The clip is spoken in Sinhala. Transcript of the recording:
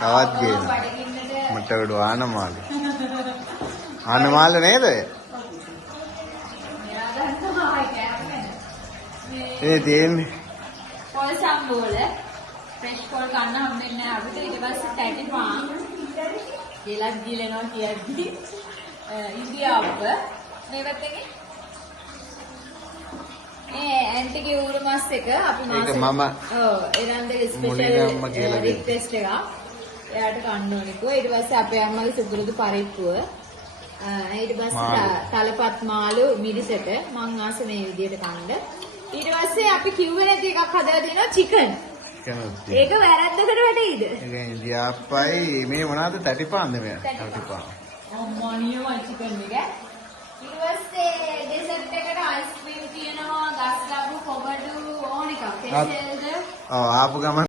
තවත් ගේන. මට උඩ ආනමාලි. ආනමාල නේද? ඒ තියෙන්නේ. පොල් සම්බෝල. ෆ්‍රෙෂ් පොල් ගන්න හම්බෙන්නේ නැහැ අපිට. ඊට පස්සේ පැටි පාන්. ගලක් ගිලනවා කියද්දි ඉන්දියාව මේවත් එකේ ඇන්ටිගේ ඌර මාස් එක අපි මාස ඒක මම එරන්දේ ස්පෙෂල් රික්වෙස්ට් එකක් එයාට කන්න ඕනිකෝ. ඊට පස්සේ අපේ අම්මගේ සුදුරුදු පරිප්පුව ඊට පස්සේ තලපත් මාළු මිරිසට මං ආස මේ විදියට කන්න. ඊට පස්සේ අපි කිව්වේ නැති එකක් හදලා දෙනවා චිකන්. ඒක වැරද්දකට වැටෙයිද? ඒක ඉන්දියාප්පයි මේ මොනවාද තටිපාන්ද මේ තටිපාන්. අම්මනියම චිකන් එක. ඊට පස්සේ ඩෙසර්ට් එකට අයිස්ක්‍රීම් තියෙනවා, ගස් ලබු, කොබඩු ඕන එකක්. ආපු ගමන්